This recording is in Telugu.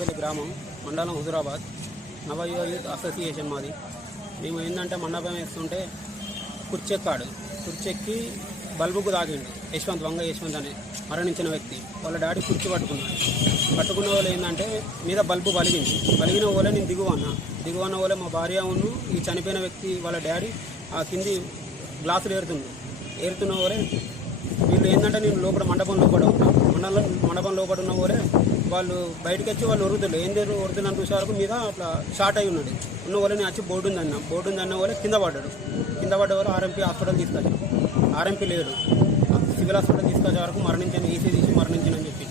చింతపల్లి గ్రామం, మండలం హుజురాబాద్, నవయువ యూత్ అసోసియేషన్ మాది. మేము ఏంటంటే మండపం వేస్తుంటే కుర్చెక్కి బల్బుకు తాగిండు వంగ యశ్వంత్ అనే మరణించిన వ్యక్తి. వాళ్ళ డాడీ కుర్చీ పట్టుకున్న వాళ్ళు ఏంటంటే మీద బల్బు పలిగిన వాళ్ళే నేను దిగువన్న వాళ్ళే మా భార్య ఉన్ను ఈ చనిపోయిన వ్యక్తి వాళ్ళ డాడీ ఆ కింది గ్లాసులు ఏరుతున్న వాళ్ళే. వీళ్ళు ఏంటంటే నేను మండపం లోపల ఉన్న వాళ్ళే వాళ్ళు బయటకు వచ్చి వాళ్ళు ఒరుదులని చూసే వరకు మీద అట్లా షార్ట్ అయి ఉన్నాడు. ఉన్న వాళ్ళని వచ్చి బోర్డు ఉందన్న వాళ్ళే కింద పడ్డ వాళ్ళు ఆర్ఎంపీ హాస్పిటల్ తీసుకొచ్చారు. ఆర్ఎంపీ లేడు, సివిల్ హాస్పిటల్ తీసుకొచ్చే వరకు ఈసీ తీసి మరణించని చెప్పి